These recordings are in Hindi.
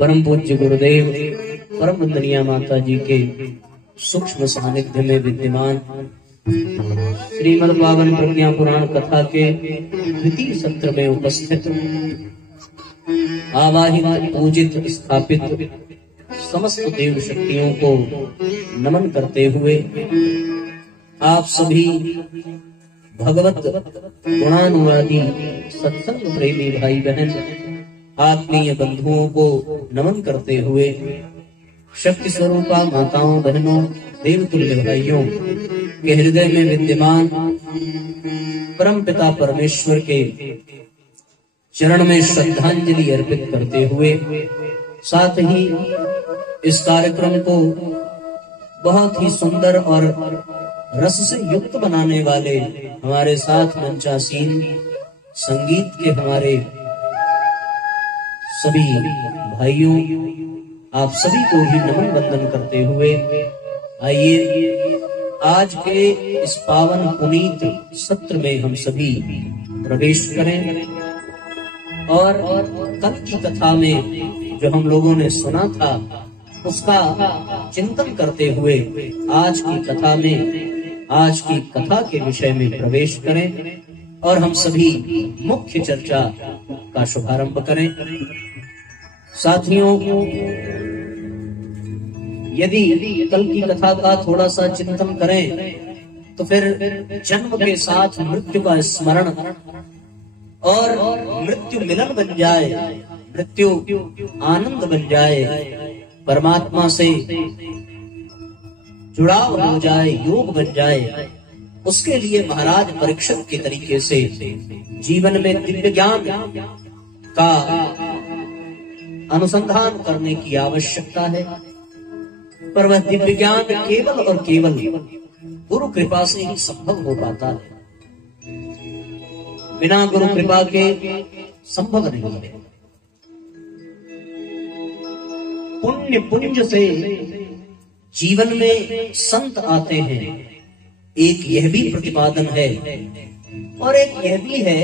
परम पूज्य गुरुदेव परम वंदनीय माता जी के सूक्ष्म सानिध्य में विद्यमान श्रीमद् पावन प्रज्ञा पुराण कथा के द्वितीय सत्र में उपस्थित आवाहित पूजित स्थापित समस्त देव शक्तियों को नमन करते हुए आप सभी भगवत गुणानुवादी सत्संग प्रेमी भाई बहन आत्मीय बंधुओं को नमन करते हुए शक्ति स्वरूपा माताओं बहनों देवतुल्य भाइयों के हृदय में विद्यमान परम पिता परमेश्वर के चरण में श्रद्धांजलि अर्पित करते हुए साथ ही इस कार्यक्रम को बहुत ही सुंदर और रस से युक्त बनाने वाले हमारे साथ मंचासीन संगीत के हमारे सभी भाइयों आप सभी को भी नमन वंदन करते हुए आइए आज के इस पावन पुनीत सत्र में हम सभी प्रवेश करें और कल की कथा में जो हम लोगों ने सुना था उसका चिंतन करते हुए आज की कथा में आज की कथा के विषय में प्रवेश करें और हम सभी मुख्य चर्चा का शुभारंभ करें। साथियों, यदि कल की कथा का थोड़ा सा चिंतन करें तो फिर जन्म के साथ मृत्यु का स्मरण और मृत्यु मिलन बन जाए, मृत्यु आनंद बन जाए, परमात्मा से जुड़ाव हो जाए, योग बन जाए, उसके लिए महाराज परीक्षित के तरीके से जीवन में दिव्य ज्ञान का अनुसंधान करने की आवश्यकता है। पर वह दिव्य ज्ञान केवल और केवल गुरु कृपा से ही संभव हो पाता है, बिना गुरु कृपा के संभव नहीं है। पुण्य पुंज से जीवन में संत आते हैं, एक यह भी प्रतिपादन है और एक यह भी है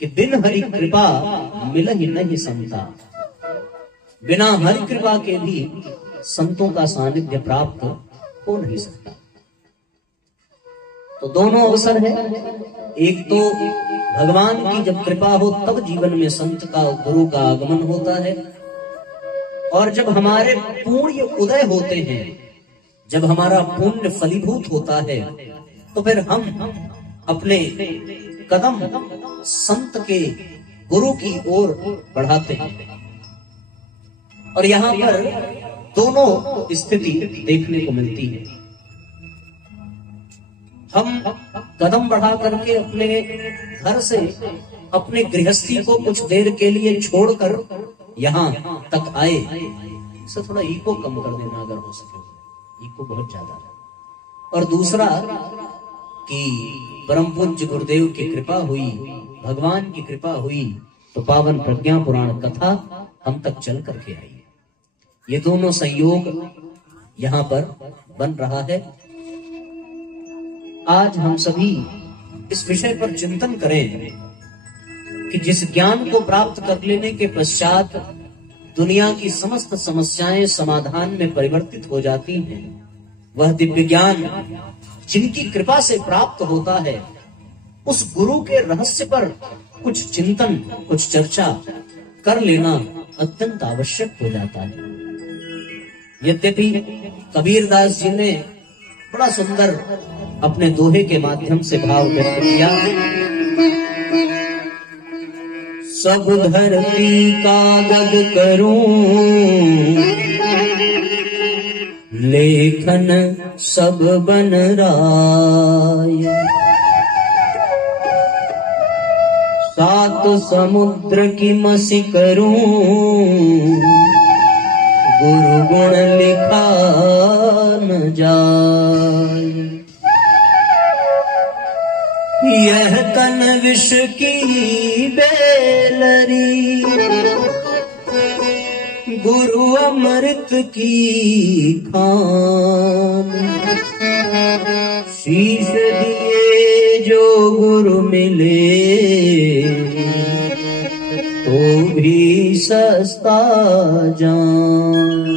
कि बिन हरि कृपा मिल ही नहीं संता, बिना हरि कृपा के भी संतों का सानिध्य प्राप्त हो नहीं सकता। तो दोनों अवसर है, एक तो भगवान की जब कृपा हो तब जीवन में संत का गुरु का आगमन होता है, और जब हमारे पुण्य उदय होते हैं, जब हमारा पुण्य फलीभूत होता है, तो फिर हम अपने कदम संत के गुरु की ओर बढ़ाते हैं। और यहाँ पर दोनों स्थिति देखने को मिलती है। हम कदम बढ़ा करके अपने घर से अपने गृहस्थी को कुछ देर के लिए छोड़कर यहाँ तक आए, इसे थोड़ा ईको कम कर देना अगर हो सके, ईको बहुत ज्यादा है। और दूसरा कि परम पूज्य गुरुदेव की कृपा हुई, भगवान की कृपा हुई तो पावन प्रज्ञा पुराण कथा हम तक चल करके आई। ये दोनों संयोग यहाँ पर बन रहा है। आज हम सभी इस विषय पर चिंतन करें कि जिस ज्ञान को प्राप्त कर लेने के पश्चात दुनिया की समस्त समस्याएं समाधान में परिवर्तित हो जाती हैं, वह दिव्य ज्ञान जिनकी कृपा से प्राप्त होता है, उस गुरु के रहस्य पर कुछ चिंतन, कुछ चर्चा कर लेना अत्यंत आवश्यक हो जाता है। यद्यपि कबीरदास जी ने बड़ा सुंदर अपने दोहे के माध्यम से भाव व्यक्त किया। सब धरती कागज करूं, लेखन सब बन राय, सात समुद्र की मसी करूं, गुरु गुण लिखा न जाए। यह तन विष की बेलरी, गुरु अमृत की खान, शीश दिए जो गुरु मिले तो भी सस्ता जान।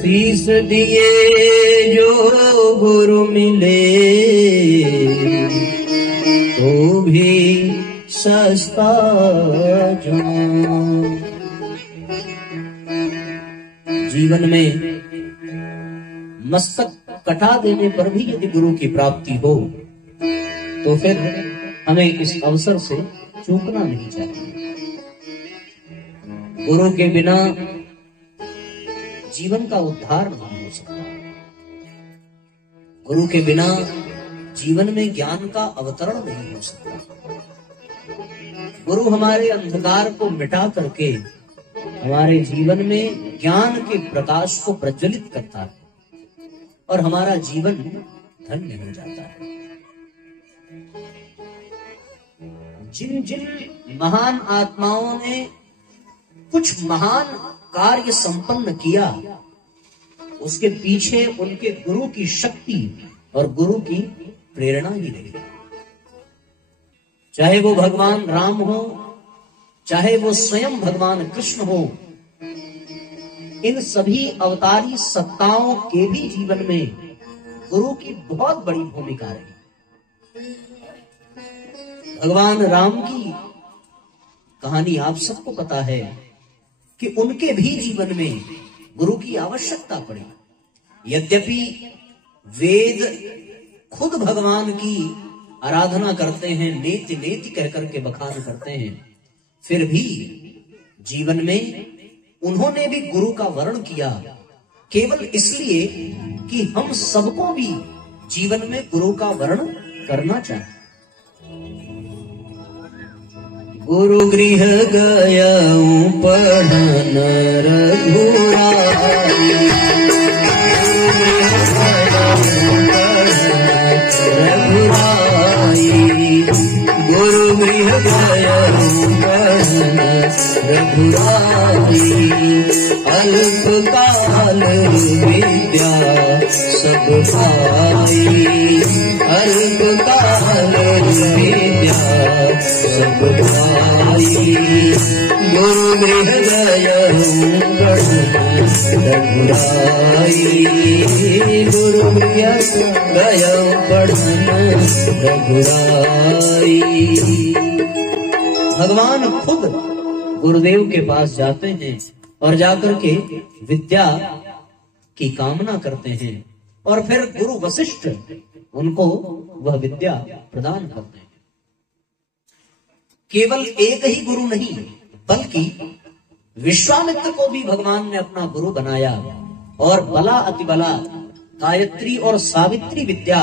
शीस दिए जो गुरु मिले तो भी सस्ता जान। जीवन में मस्तक कटा देने पर भी यदि गुरु की प्राप्ति हो तो फिर हमें इस अवसर से चूकना नहीं चाहिए। गुरु के बिना जीवन का उद्धार नहीं हो सकता। गुरु के बिना जीवन में ज्ञान का अवतरण नहीं हो सकता। गुरु हमारे अंधकार को मिटा करके हमारे जीवन में ज्ञान के प्रकाश को प्रज्वलित करता है और हमारा जीवन धन्य हो जाता है। जिन जिन महान आत्माओं ने कुछ महान कार्य संपन्न किया, उसके पीछे उनके गुरु की शक्ति और गुरु की प्रेरणा ही रही। चाहे वो भगवान राम हो, चाहे वो स्वयं भगवान कृष्ण हो, इन सभी अवतारी सत्ताओं के भी जीवन में गुरु की बहुत बड़ी भूमिका रही। भगवान राम की कहानी आप सबको पता है कि उनके भी जीवन में गुरु की आवश्यकता पड़ी। यद्यपि वेद खुद भगवान की आराधना करते हैं, नेति नेति कहकर के बखान करते हैं, फिर भी जीवन में उन्होंने भी गुरु का वर्ण किया, केवल इसलिए कि हम सबको भी जीवन में गुरु का वर्ण करना चाहिए। गुरु गृह गया पढ़न रघुराई, गुरु गृह गया पढ़न रघुराई। अल्प काल विद्या सब पाई, अल्प काल विद्या सब पाई। गुरु गृह गया रघुराई, गुरु गृह गया पढ़न रघुराई। भगवान खुद गुरुदेव के पास जाते हैं और जाकर के विद्या की कामना करते हैं और फिर गुरु वशिष्ठ उनको वह विद्या प्रदान करते हैं। केवल एक ही गुरु नहीं, बल्कि विश्वामित्र को भी भगवान ने अपना गुरु बनाया और बला अतिबला गायत्री और सावित्री विद्या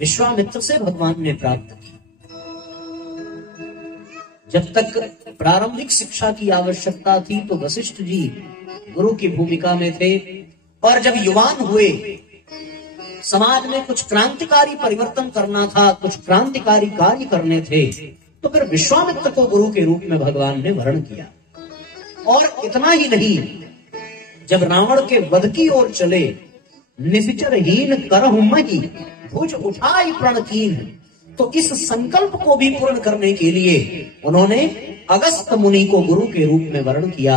विश्वामित्र से भगवान ने प्राप्त की। जब तक प्रारंभिक शिक्षा की आवश्यकता थी तो वशिष्ठ जी गुरु की भूमिका में थे, और जब युवान हुए, समाज में कुछ क्रांतिकारी परिवर्तन करना था, कुछ क्रांतिकारी कार्य करने थे, तो फिर विश्वामित्र को गुरु के रूप में भगवान ने वर्ण किया। और इतना ही नहीं, जब रावण के वध की ओर चले, निश्चरहीन करहु महि भुज उठाई प्रण कीन, तो इस संकल्प को भी पूर्ण करने के लिए उन्होंने अगस्त मुनि को गुरु के रूप में वर्ण किया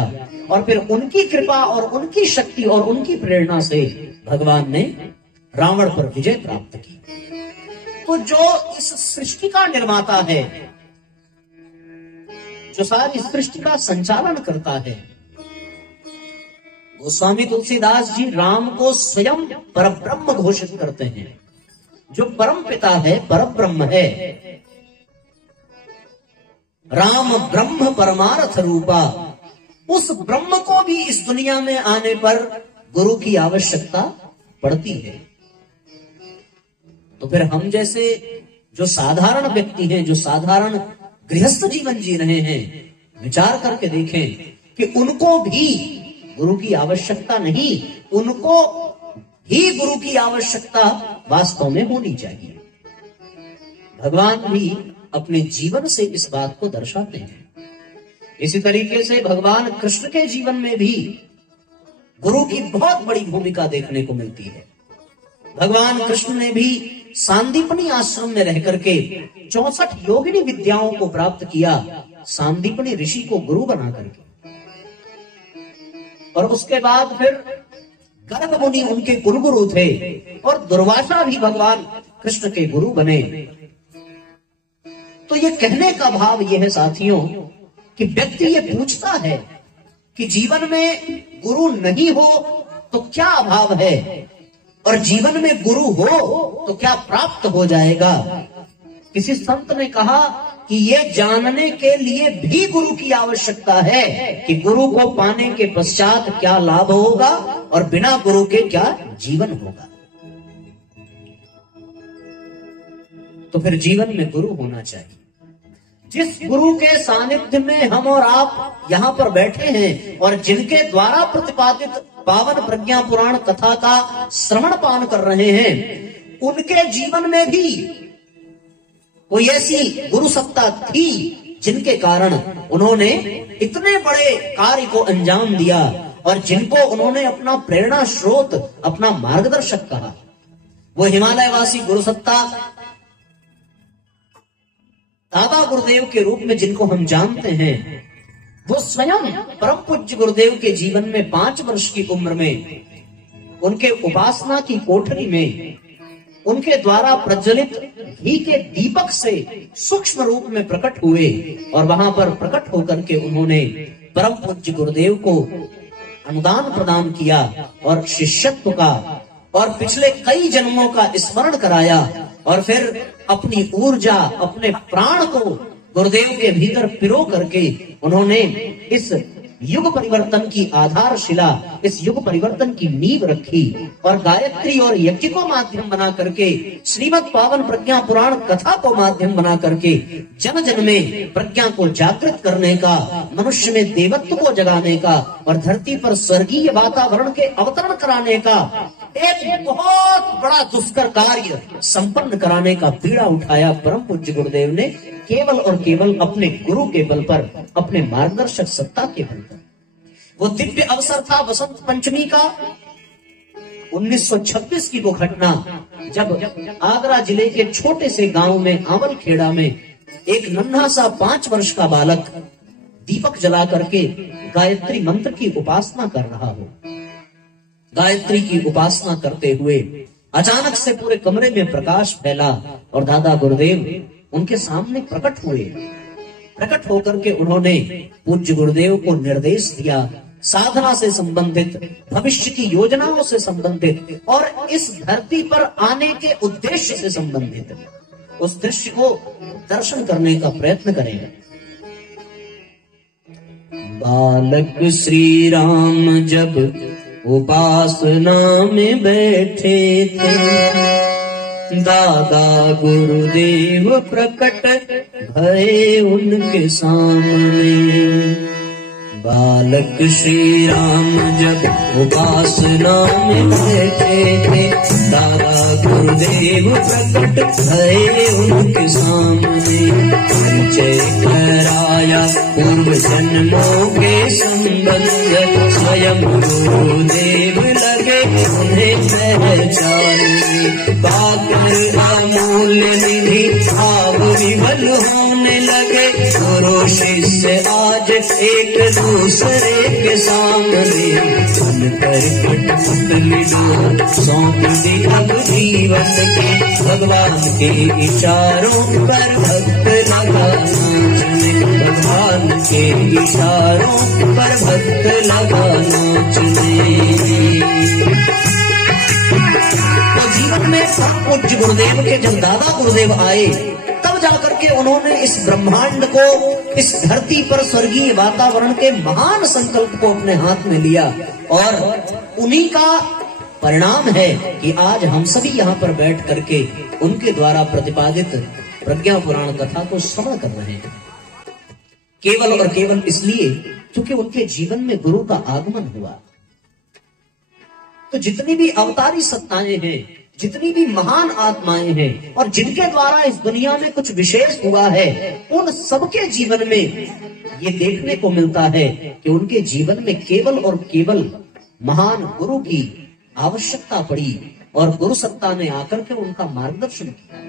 और फिर उनकी कृपा और उनकी शक्ति और उनकी प्रेरणा से भगवान ने रावण पर विजय प्राप्त की। तो जो इस सृष्टि का निर्माता है, जो सारी सृष्टि का संचालन करता है, गोस्वामी तुलसीदास जी राम को स्वयं परब्रह्म घोषित करते हैं। जो परम पिता है, परब्रह्म है, राम ब्रह्म परमार्थ रूपा, उस ब्रह्म को भी इस दुनिया में आने पर गुरु की आवश्यकता पड़ती है। तो फिर हम जैसे जो साधारण व्यक्ति हैं, जो साधारण गृहस्थ जीवन जी रहे हैं, विचार करके देखें कि उनको भी गुरु की आवश्यकता नहीं, उनको ही गुरु की आवश्यकता वास्तव में होनी चाहिए। भगवान भी अपने जीवन से इस बात को दर्शाते हैं। इसी तरीके से भगवान कृष्ण के जीवन में भी गुरु की बहुत बड़ी भूमिका देखने को मिलती है। भगवान कृष्ण ने भी सांदीपनी आश्रम में रह करके 64 योगिनी विद्याओं को प्राप्त किया, सांदीपनी ऋषि को गुरु बना करके। और उसके बाद फिर गर्ग मुनि उनके कुलगुरु थे और दुर्वासा भी भगवान कृष्ण के गुरु बने। तो ये कहने का भाव यह है साथियों कि व्यक्ति ये पूछता है कि जीवन में गुरु नहीं हो तो क्या अभाव है, और जीवन में गुरु हो तो क्या प्राप्त हो जाएगा। किसी संत ने कहा कि ये जानने के लिए भी गुरु की आवश्यकता है कि गुरु को पाने के पश्चात क्या लाभ होगा और बिना गुरु के क्या जीवन होगा। तो फिर जीवन में गुरु होना चाहिए। जिस गुरु के सानिध्य में हम और आप यहाँ पर बैठे हैं और जिनके द्वारा प्रतिपादित पावन प्रज्ञा पुराण कथा का श्रवण पान कर रहे हैं, उनके जीवन में भी कोई ऐसी गुरु सत्ता थी जिनके कारण उन्होंने इतने बड़े कार्य को अंजाम दिया और जिनको उन्होंने अपना प्रेरणा स्रोत, अपना मार्गदर्शक कहा। वो हिमालयवासी गुरु सत्ता दादा गुरुदेव के रूप में जिनको हम जानते हैं, वो स्वयं परम पूज्य गुरुदेव के जीवन में 5 वर्ष की उम्र में उनके उपासना की कोठरी में उनके द्वारा प्रज्वलित घी के दीपक से सूक्ष्म रूप में प्रकट हुए और वहां पर प्रकट होकर के उन्होंने परम पूज्य गुरुदेव को अनुदान प्रदान किया और शिष्यत्व का और पिछले कई जन्मों का स्मरण कराया और फिर अपनी ऊर्जा, अपने प्राण को गुरुदेव के भीतर पिरो करके उन्होंने इस युग परिवर्तन की आधारशिला, इस युग परिवर्तन की नींव रखी और गायत्री और यज्ञ को माध्यम बना करके, श्रीमद् पावन प्रज्ञा पुराण कथा को माध्यम बना करके जन जन में प्रज्ञा को जागृत करने का, मनुष्य में देवत्व को जगाने का और धरती पर स्वर्गीय वातावरण के अवतरण कराने का एक बहुत बड़ा दुष्कर कार्य संपन्न कराने का बीड़ा उठाया परम पूज्य गुरुदेव ने, केवल और केवल अपने गुरु के बल पर, अपने मार्गदर्शक सत्ता के बल पर। वो दिव्य अवसर था वसंत पंचमी का 1926 की वो घटना, जब आगरा जिले के छोटे से गांव में आंवल खेड़ा में एक नन्हा सा 5 वर्ष का बालक दीपक जला करके गायत्री मंत्र की उपासना कर रहा हो। गायत्री की उपासना करते हुए अचानक से पूरे कमरे में प्रकाश फैला और दादा गुरुदेव उनके सामने प्रकट हुए। प्रकट होकर के उन्होंने पूज्य गुरुदेव को निर्देश दिया, साधना से संबंधित, भविष्य की योजनाओं से संबंधित और इस धरती पर आने के उद्देश्य से संबंधित उस दृश्य को दर्शन करने का प्रयत्न करेंगे। बालक श्री राम जब उपासना में बैठे थे, दादा गुरुदेव प्रकट भये उनके सामने। बालक श्री राम जब उपासना में बैठे थे, दादा गुरुदेव प्रकट भये उनके सामने। परिचय कराया पूर्व जन्मों के संबंध, स्वयं गुरुदेव लगे उन्हें पहचानने। पाकर अमूल्य निधि भाव विभल होने लगे, गुरु शिष्य आज एक दूसरे के सामने। उनकर कठपुतली सौंप दी अब जीवन के, भगवान के इशारों पर भक्त लगा नाचने। भगवान के इशारों पर भक्त लगा नाचने। तो जीवन में परम पूज्य गुरुदेव के जब दादा गुरुदेव आए, तब जाकर के उन्होंने इस ब्रह्मांड को, इस धरती पर स्वर्गीय वातावरण के महान संकल्प को अपने हाथ में लिया और उन्हीं का परिणाम है कि आज हम सभी यहाँ पर बैठ करके उनके द्वारा प्रतिपादित प्रज्ञा पुराण कथा को श्रवण कर रहे हैं। केवल और केवल इसलिए क्योंकि उनके जीवन में गुरु का आगमन हुआ। तो जितनी भी अवतारी सत्ताएं हैं, जितनी भी महान आत्माएं हैं और जिनके द्वारा इस दुनिया में कुछ विशेष हुआ है, उन सबके जीवन में ये देखने को मिलता है कि उनके जीवन में केवल और केवल महान गुरु की आवश्यकता पड़ी, और गुरु सत्ता ने आकर के उनका मार्गदर्शन किया।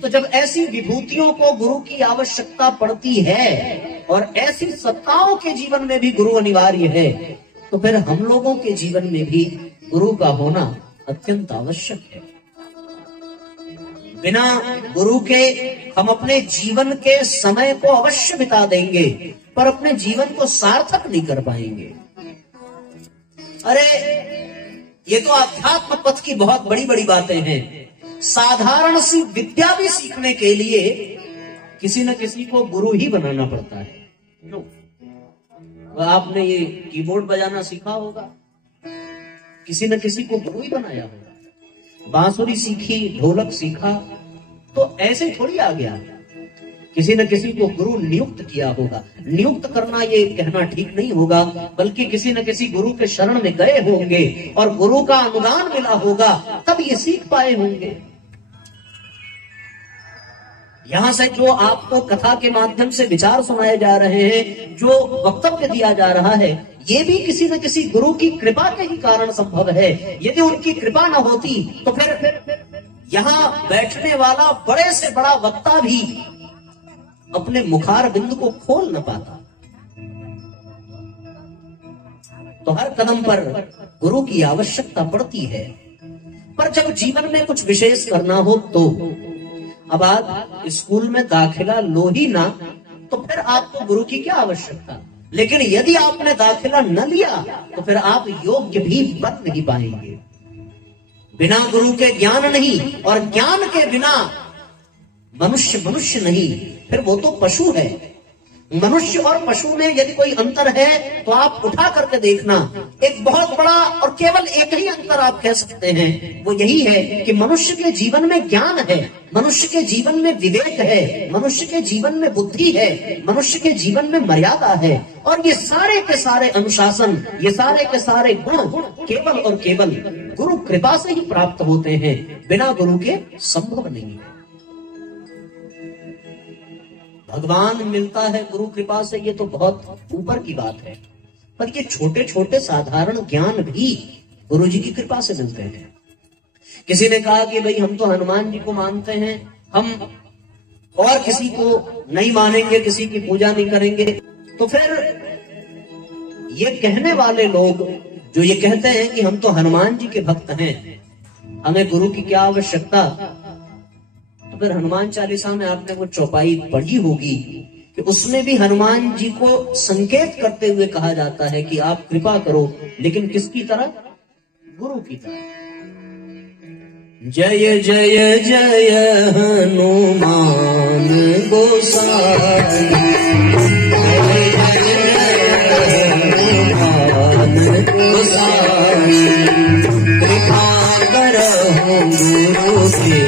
तो जब ऐसी विभूतियों को गुरु की आवश्यकता पड़ती है और ऐसी सत्ताओं के जीवन में भी गुरु अनिवार्य है, तो फिर हम लोगों के जीवन में भी गुरु का होना अत्यंत आवश्यक है। बिना गुरु के हम अपने जीवन के समय को अवश्य बिता देंगे, पर अपने जीवन को सार्थक नहीं कर पाएंगे। अरे ये तो अध्यात्म पथ की बहुत बड़ी बड़ी बातें हैं। साधारण सी विद्या भी सीखने के लिए किसी न किसी को गुरु ही बनाना पड़ता है। क्यों? आपने ये कीबोर्ड बजाना सीखा होगा, किसी न किसी को गुरु ही बनाया होगा। बांसुरी सीखी, ढोलक सीखा, तो ऐसे थोड़ी आ गया, किसी न किसी को गुरु नियुक्त किया होगा। नियुक्त करना ये कहना ठीक नहीं होगा, बल्कि किसी न किसी गुरु के शरण में गए होंगे और गुरु का अनुदान मिला होगा, तब ये सीख पाए होंगे। यहां से जो आपको कथा के माध्यम से विचार सुनाए जा रहे हैं, जो वक्तव्य दिया जा रहा है, ये भी किसी न किसी गुरु की कृपा के ही कारण संभव है। यदि उनकी कृपा न होती तो फिर यहां बैठने वाला बड़े से बड़ा वक्ता भी अपने मुखार बिंदु को खोल न पाता। तो हर कदम पर गुरु की आवश्यकता पड़ती है। पर जब जीवन में कुछ विशेष करना हो तो अब आप स्कूल में दाखिला लो ही ना, तो फिर आपको गुरु की क्या आवश्यकता। लेकिन यदि आपने दाखिला न लिया तो फिर आप योग्य भी बन नहीं पाएंगे। बिना गुरु के ज्ञान नहीं, और ज्ञान के बिना मनुष्य मनुष्य नहीं, फिर वो तो पशु है। मनुष्य और पशु में यदि कोई अंतर है तो आप उठा करके देखना, एक बहुत बड़ा और केवल एक ही अंतर आप कह सकते हैं, वो यही है कि मनुष्य के जीवन में ज्ञान है, मनुष्य के जीवन में विवेक है, मनुष्य के जीवन में बुद्धि है, मनुष्य के जीवन में मर्यादा है, और ये सारे के सारे अनुशासन, ये सारे के सारे गुण केवल और केवल गुरु कृपा से ही प्राप्त होते हैं, बिना गुरु के संभव नहीं है। भगवान मिलता है गुरु कृपा से, ये तो बहुत ऊपर की बात है, पर ये छोटे छोटे साधारण ज्ञान भी गुरु जी की कृपा से मिलते हैं। किसी ने कहा कि भाई हम तो हनुमान जी को मानते हैं, हम और किसी को नहीं मानेंगे, किसी की पूजा नहीं करेंगे। तो फिर ये कहने वाले लोग जो ये कहते हैं कि हम तो हनुमान जी के भक्त हैं, हमें गुरु की क्या आवश्यकता, तो फिर हनुमान चालीसा में आपने वो चौपाई पढ़ी होगी कि उसमें भी हनुमान जी को संकेत करते हुए कहा जाता है कि आप कृपा करो, लेकिन किसकी तरह, गुरु की तरह। जय जय जय हनुमान गोसाई, जय जय हनुमान गोसाई, कृपा करहु गुरु के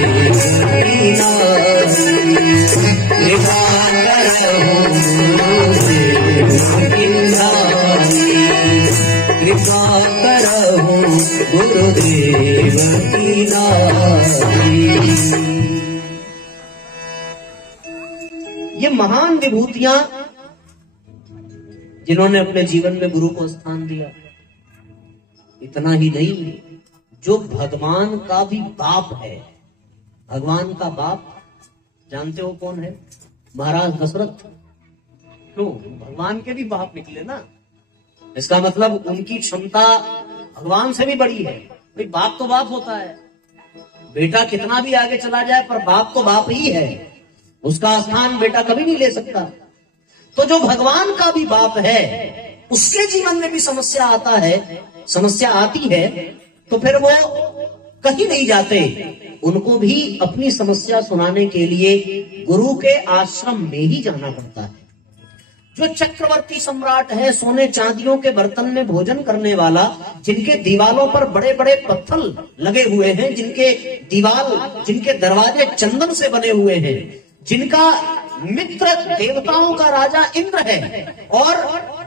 कृपा करहु गुरुदेव की नाई। ये महान विभूतियां जिन्होंने अपने जीवन में गुरु को स्थान दिया, इतना ही नहीं, जो भगवान का भी बाप है। भगवान का बाप जानते हो कौन है? महाराज दशरथ। क्यों? भगवान के भी बाप निकले ना, इसका मतलब उनकी क्षमता भगवान से भी बड़ी है। भाई बाप तो बाप होता है, बेटा कितना भी आगे चला जाए पर बाप तो बाप ही है, उसका स्थान बेटा कभी नहीं ले सकता। तो जो भगवान का भी बाप है, उसके जीवन में भी समस्या आता है, समस्या आती है, तो फिर वो कहीं नहीं जाते, उनको भी अपनी समस्या सुनाने के लिए गुरु के आश्रम में ही जाना पड़ता है। जो चक्रवर्ती सम्राट है, सोने चांदियों के बर्तन में भोजन करने वाला, जिनके दीवालों पर बड़े बड़े पत्थर लगे हुए हैं, जिनके दरवाजे चंदन से बने हुए हैं, जिनका मित्र देवताओं का राजा इंद्र है और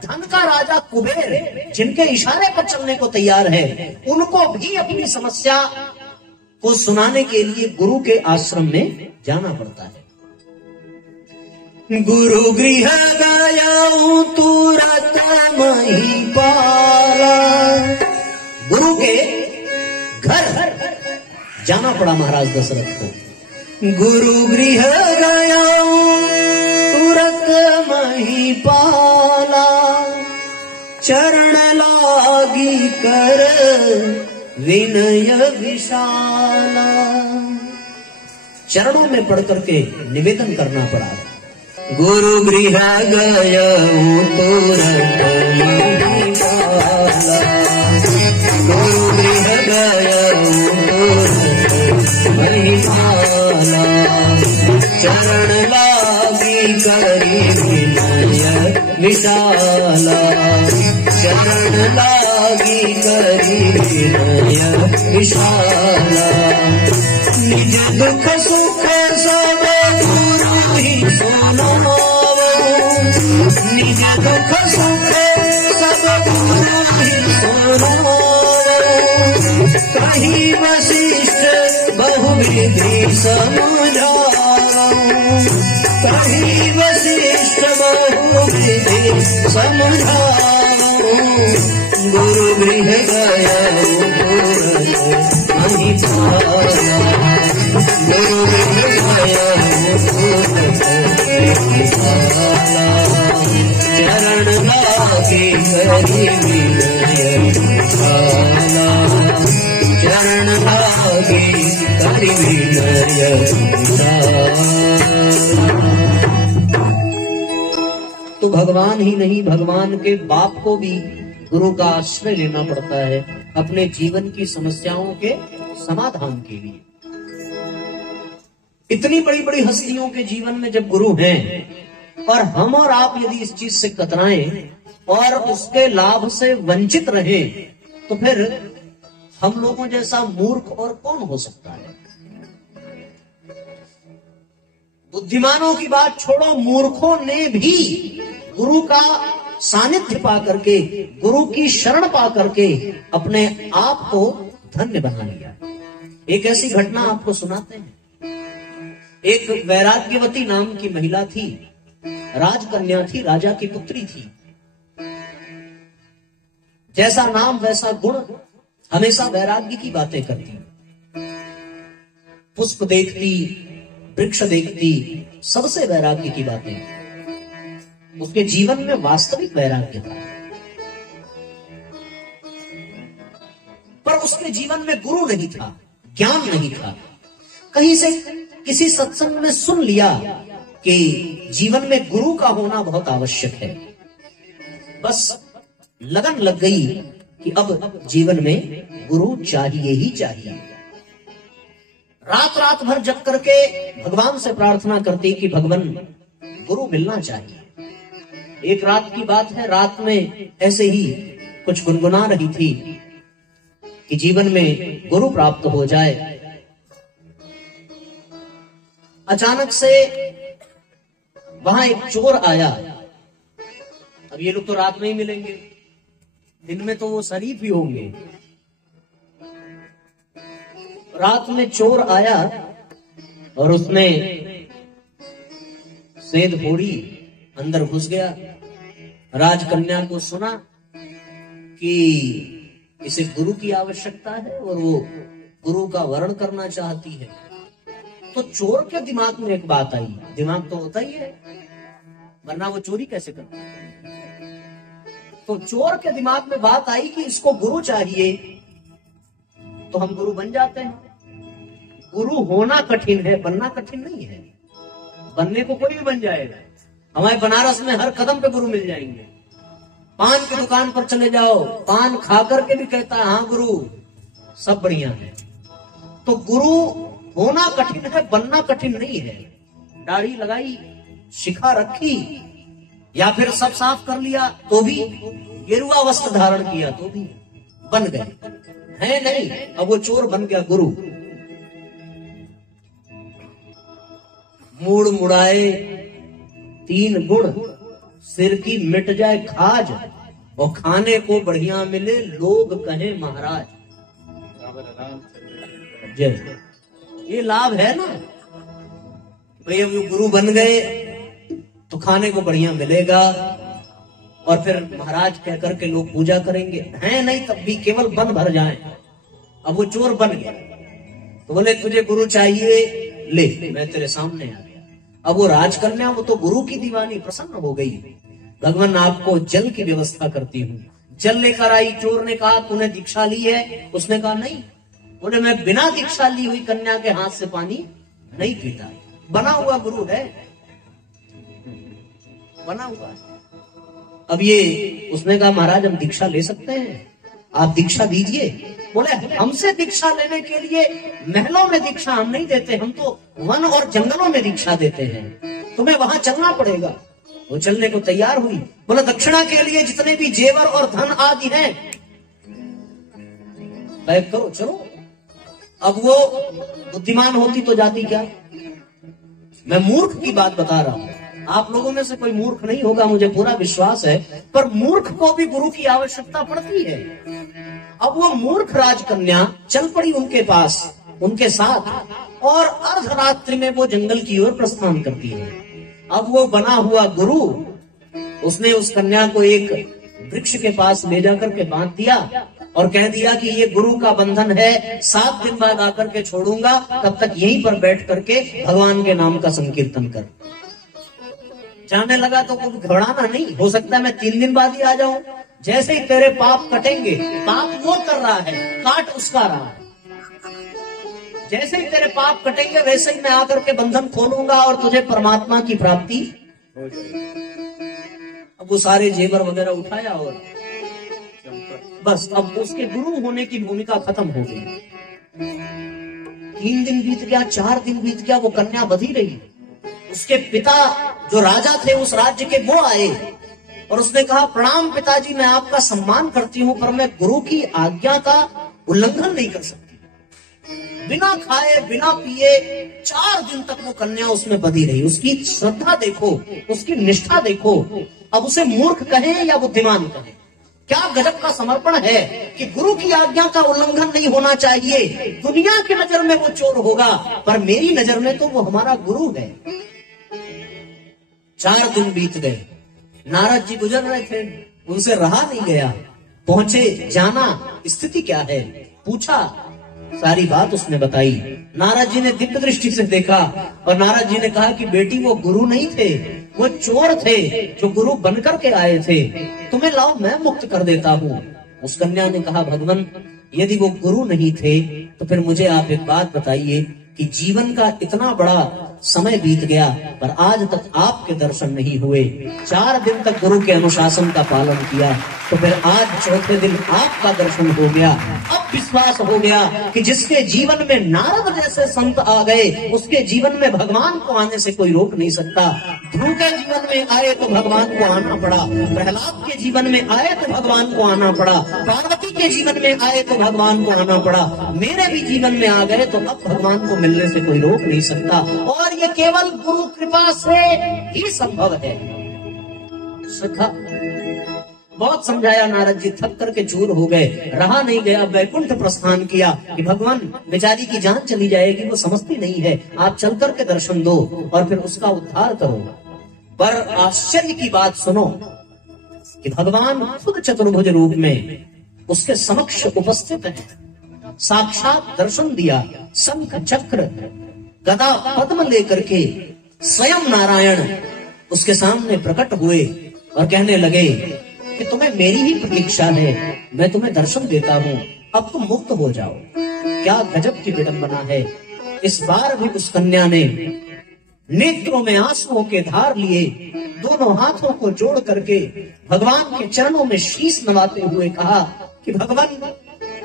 धन का राजा कुबेर जिनके इशारे पर चलने को तैयार है, उनको भी अपनी समस्या को सुनाने के लिए गुरु के आश्रम में जाना पड़ता है। गुरु गृह गयाऊं तुरत महिपाला। गुरु के जाना पड़ा महाराज दशरथ को। गुरु गृह गया तुरत महिपाला, चरण लागी कर विनय विशाला। चरणों में पढ़ करके निवेदन करना पड़ा। गुरु गृह गया तुरंत महिपाला, गुरु गृह गया तुरंत महिपाला, चरण लागी करी विनय विशाला, चरण लागी करी विनय विशाला। निज दुख सुख सब गुरु ही सुनावो, निज दुख सुख सब गुरु ही सुनावो। कहीं वशिष्ठ बहुविधि समझाओ, कहीं वशिष्ठ बहुविधि समझाओ। गुरु गृह गया तुरंत महिपाला, गुरु गृह गया तुरंत महिपाला, चरण लागे करी विनय विशाला, चरण लागे करी विनय विशाला। तो भगवान ही नहीं, भगवान के बाप को भी गुरु का आश्रय लेना पड़ता है अपने जीवन की समस्याओं के समाधान के लिए। इतनी बड़ी बड़ी हस्तियों के जीवन में जब गुरु हैं और हम और आप यदि इस चीज से कतराएं और उसके लाभ से वंचित रहे, तो फिर हम लोगों जैसा मूर्ख और कौन हो सकता है। बुद्धिमानों की बात छोड़ो, मूर्खों ने भी गुरु का सानिध्य पा करके, गुरु की शरण पा करके अपने आप को धन्य बना लिया। एक ऐसी घटना आपको सुनाते हैं। एक वैराग्यवती नाम की महिला थी, राजकन्या थी, राजा की पुत्री थी। जैसा नाम वैसा गुण, हमेशा वैराग्य की बातें करती। पुष्प देखती, वृक्ष देखती, सबसे वैराग्य की बातें। उसके जीवन में वास्तविक वैराग्य था, पर उसके जीवन में गुरु नहीं था, ज्ञान नहीं था। कहीं से किसी सत्संग में सुन लिया कि जीवन में गुरु का होना बहुत आवश्यक है। बस लगन लग गई कि अब जीवन में गुरु चाहिए ही चाहिए। रात रात भर जग करके भगवान से प्रार्थना करती कि भगवान गुरु मिलना चाहिए। एक रात की बात है, रात में ऐसे ही कुछ गुनगुना रही थी कि जीवन में गुरु प्राप्त हो जाए। अचानक से वहां एक चोर आया। अब ये लोग तो रात में ही मिलेंगे, दिन में तो वो शरीफ ही होंगे। रात में चोर आया और उसने सेंध फोड़ी, अंदर घुस गया। राजकन्या को सुना कि इसे गुरु की आवश्यकता है और वो गुरु का वर्ण करना चाहती है। तो चोर के दिमाग में एक बात आई, दिमाग तो होता ही है, वरना वो चोरी कैसे करता। तो चोर के दिमाग में बात आई कि इसको गुरु चाहिए, तो हम गुरु बन जाते हैं। गुरु होना कठिन है, बनना कठिन नहीं है। बनने को कोई भी बन जाएगा। हमारे बनारस में हर कदम पे गुरु मिल जाएंगे। पान की दुकान पर चले जाओ, पान खा करके भी कहता है हाँ गुरु, सब बढ़िया है। तो गुरु होना कठिन है, बनना कठिन नहीं है। दाढ़ी लगाई, शिखा रखी, या फिर सब साफ कर लिया तो भी, गेरुआ वस्त्र धारण किया तो भी बन गए है नहीं। अब वो चोर बन गया गुरु। मूड़ मुड़ाए 3 गुण, सिर की मिट जाए खाज, और खाने को बढ़िया मिले लोग कहे महाराज। जय, ये लाभ है ना भाई। अब गुरु बन गए तो खाने को बढ़िया मिलेगा, और फिर महाराज कह करके लोग पूजा करेंगे, है नहीं तब भी केवल बन भर जाए। अब वो चोर बन गया। तो बोले तुझे गुरु चाहिए, ले मैं तेरे सामने आ गया। अब वो राजकन्या, वो तो गुरु की दीवानी, प्रसन्न हो गई। भगवान आपको जल की व्यवस्था करती हूँ। जल लेकर आई। चोर ने कहा तूने दीक्षा ली है? उसने कहा नहीं। बोले मैं बिना दीक्षा ली हुई कन्या के हाथ से पानी नहीं पीता। बना हुआ गुरु है, बना हुआ है। अब ये उसने कहा महाराज हम दीक्षा ले सकते हैं, आप दीक्षा दीजिए। बोले हमसे दीक्षा लेने के लिए महलों में दीक्षा हम नहीं देते, हम तो वन और जंगलों में दीक्षा देते हैं, तुम्हें वहां चलना पड़ेगा। वो चलने को तैयार हुई। बोला दक्षिणा के लिए जितने भी जेवर और धन आदि हैं पैक करो, चलो। अब वो बुद्धिमान होती तो जाती क्या? मैं मूर्ख की बात बता रहा हूं। आप लोगों में से कोई मूर्ख नहीं होगा, मुझे पूरा विश्वास है, पर मूर्ख को भी गुरु की आवश्यकता पड़ती है। अब वो मूर्ख राजकन्या चल पड़ी उनके पास, उनके साथ, और अर्धरात्रि में वो जंगल की ओर प्रस्थान करती है। अब वो बना हुआ गुरु, उसने उस कन्या को एक वृक्ष के पास ले जाकर के बांध दिया और कह दिया कि ये गुरु का बंधन है, 7 दिन बाद आकर के छोड़ूंगा, तब तक यहीं पर बैठ करके भगवान के नाम का संकीर्तन कर। जाने लगा तो कुछ घबराना नहीं, हो सकता है मैं 3 दिन बाद ही आ जाऊं। जैसे ही तेरे पाप कटेंगे, पाप वो कर रहा है, काट उसका रहा है, जैसे ही तेरे पाप कटेंगे वैसे ही मैं आकर के बंधन खोलूंगा और तुझे परमात्मा की प्राप्ति हो जाएगी। अब वो सारे जेवर वगैरह उठाया और बस अब उसके गुरु होने की भूमिका खत्म हो गई। 3 दिन बीत गया, 4 दिन बीत गया, वो कन्या बधी रही। उसके पिता जो राजा थे उस राज्य के, वो आए और उसने कहा प्रणाम पिताजी, मैं आपका सम्मान करती हूं, पर मैं गुरु की आज्ञा का उल्लंघन नहीं कर सकती। बिना खाए बिना पिए 4 दिन तक वो कन्या उसमें बधी रही। उसकी श्रद्धा देखो, उसकी निष्ठा देखो। अब उसे मूर्ख कहें या बुद्धिमान कहें, क्या गजब का समर्पण है कि गुरु की आज्ञा का उल्लंघन नहीं होना चाहिए। दुनिया की नजर में वो चोर होगा, पर मेरी नजर में तो वो हमारा गुरु है। 4 दिन बीत गए, नारद जी गुजर रहे थे, उनसे रहा नहीं गया। पहुंचे, जाना स्थिति क्या है, पूछा, सारी बात उसने बताई। नारद जी ने दिव्य दृष्टि से देखा और नारद जी ने कहा कि बेटी वो गुरु नहीं थे, वो चोर थे जो गुरु बनकर के आए थे, तुम्हें लाओ मैं मुक्त कर देता हूँ। उस कन्या ने कहा भगवान यदि वो गुरु नहीं थे तो फिर मुझे आप एक बात बताइए कि जीवन का इतना बड़ा समय बीत गया पर आज तक आपके दर्शन नहीं हुए। 4 दिन तक गुरु के अनुशासन का पालन किया तो फिर आज 4थे दिन आपका दर्शन हो गया। अब विश्वास हो गया कि जिसके जीवन में नारद जैसे संत आ गए उसके जीवन में भगवान को आने से कोई रोक नहीं सकता। ध्रुव के जीवन में आए तो भगवान को आना पड़ा, प्रहलाद के जीवन में आए तो भगवान को आना पड़ा, पार्वती के जीवन में आए तो भगवान को आना पड़ा, मेरे भी जीवन में आ गए तो अब भगवान को मिलने से कोई रोक नहीं सकता। और ये केवल गुरु कृपा से ही संभव है। सखा बहुत समझाया, नारद जी थक करके चूर हो गए, रहा नहीं गया, वैकुंठ प्रस्थान किया कि भगवान बेचारी की जान चली जाएगी, वो समझती नहीं है, आप चल करके दर्शन दो और फिर उसका उद्धार करो। पर आश्चर्य की बात सुनो कि भगवान खुद चतुर्भुज रूप में उसके समक्ष उपस्थित है, साक्षात दर्शन दिया, शंख चक्र गदा पद्म लेकर के स्वयं नारायण उसके सामने प्रकट हुए और कहने लगे कि तुम्हें मेरी ही प्रतीक्षा है, मैं तुम्हें दर्शन देता हूँ, अब तुम मुक्त हो जाओ। क्या गजब की विडंबना है। इस बार भी उस कन्या ने नेत्रों में आंसुओं के धार लिए दोनों हाथों को जोड़ करके भगवान के चरणों में शीश नवाते हुए कहा कि भगवान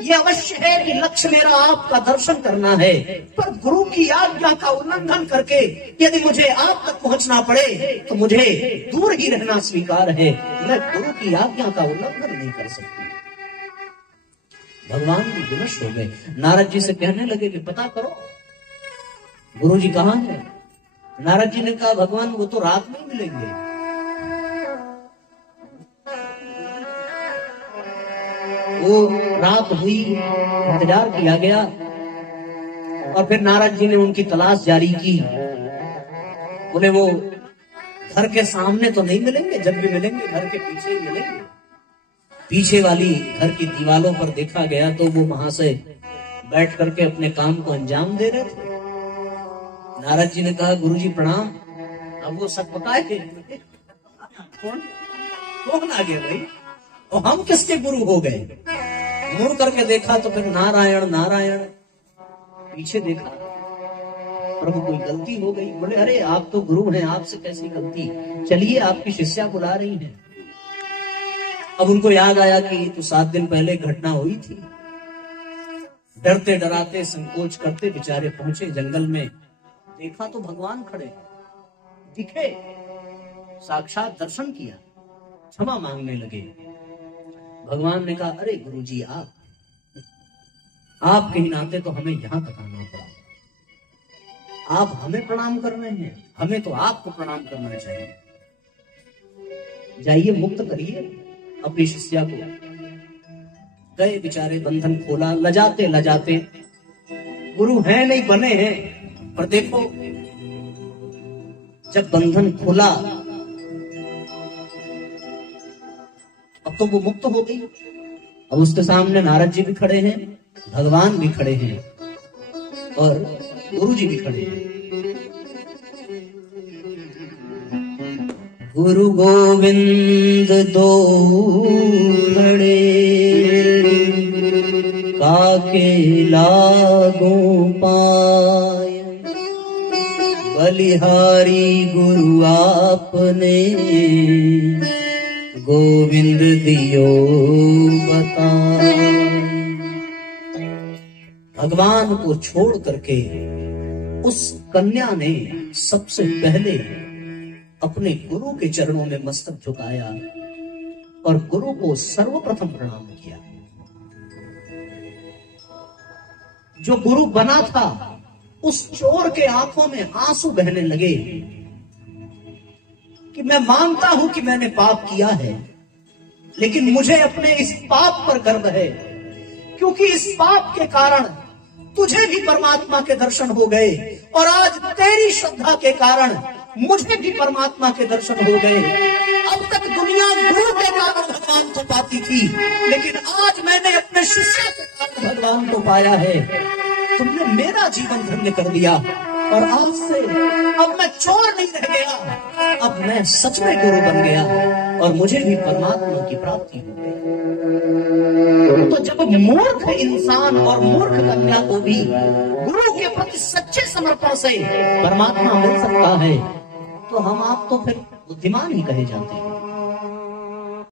ये अवश्य है कि लक्ष्य मेरा आपका दर्शन करना है, पर गुरु की आज्ञा का उल्लंघन करके यदि मुझे आप तक पहुंचना पड़े तो मुझे दूर ही रहना स्वीकार है, मैं गुरु की आज्ञा का उल्लंघन नहीं कर सकती। भगवान भी विवश हो गए, नारद जी से कहने लगे कि पता करो गुरु जी कहाँ है। नारद जी ने कहा भगवान वो तो रात में मिलेंगे। वो रात हुई, इंतजार किया गया और फिर नारद जी ने उनकी तलाश जारी की। बोले वो घर के सामने तो नहीं मिलेंगे, जब भी मिलेंगे घर के पीछे ही मिलेंगे। पीछे वाली घर की दीवालों पर देखा गया तो वो महाशय बैठ करके अपने काम को अंजाम दे रहे थे। नारद जी ने कहा, गुरुजी प्रणाम। अब वो सब पकाए कौन कौन आ गए भाई, और हम किसके गुरु हो गए? मुड़ करके देखा तो फिर नारायण नारायण। पीछे देखा, प्रभु कोई गलती हो गई। बोले, अरे आप तो गुरु हैं, आपसे कैसी गलती, चलिए आपकी शिष्या बुला रही हैं। अब उनको याद आया कि तो 7 दिन पहले घटना हुई थी। डरते डराते संकोच करते बेचारे पहुंचे जंगल में। देखा तो भगवान खड़े दिखे, साक्षात दर्शन किया, क्षमा मांगने लगे। भगवान ने कहा, अरे गुरुजी आपके ही नाते तो हमें यहां तक आना पड़ा, आप हमें प्रणाम कर रहे हैं, हमें तो आपको प्रणाम करना चाहिए। जाइए मुक्त करिए अपनी शिष्या को। गए बेचारे, बंधन खोला, लजाते लजाते। गुरु हैं नहीं बने हैं, पर देखो जब बंधन खुला अब तो वो मुक्त हो गई। अब उसके सामने नारद जी भी खड़े हैं, भगवान भी खड़े हैं और गुरु जी भी खड़े हैं। गुरु गोविंद दो खड़े, काके लागो पाय, बलिहारी गुरु आपने, गोविंद दियो बताए। भगवान को छोड़ करके उस कन्या ने सबसे पहले अपने गुरु के चरणों में मस्तक झुकाया और गुरु को सर्वप्रथम प्रणाम किया। जो गुरु बना था उस चोर के आंखों में आंसू बहने लगे कि मैं मानता हूं कि मैंने पाप किया है, लेकिन मुझे अपने इस पाप पर गर्व है, क्योंकि इस पाप के कारण तुझे भी परमात्मा के दर्शन हो गए और आज तेरी श्रद्धा के कारण मुझे भी परमात्मा के दर्शन हो गए। अब तक दुनिया गुरु के कारण भगवान को पाती थी, लेकिन आज मैंने अपने शिष्य के कारण भगवान को पाया है। तुमने मेरा जीवन धन्य कर दिया और आज से अब मैं चोर नहीं रह गया, अब मैं सच में गुरु बन गया और मुझे भी परमात्मा की प्राप्ति हो गई। तो जब मूर्ख इंसान और मूर्ख कन्या को भी गुरु के प्रति सच्चे समर्पण से परमात्मा मिल सकता है, तो हम आप तो फिर बुद्धिमान ही कहे जाते हैं।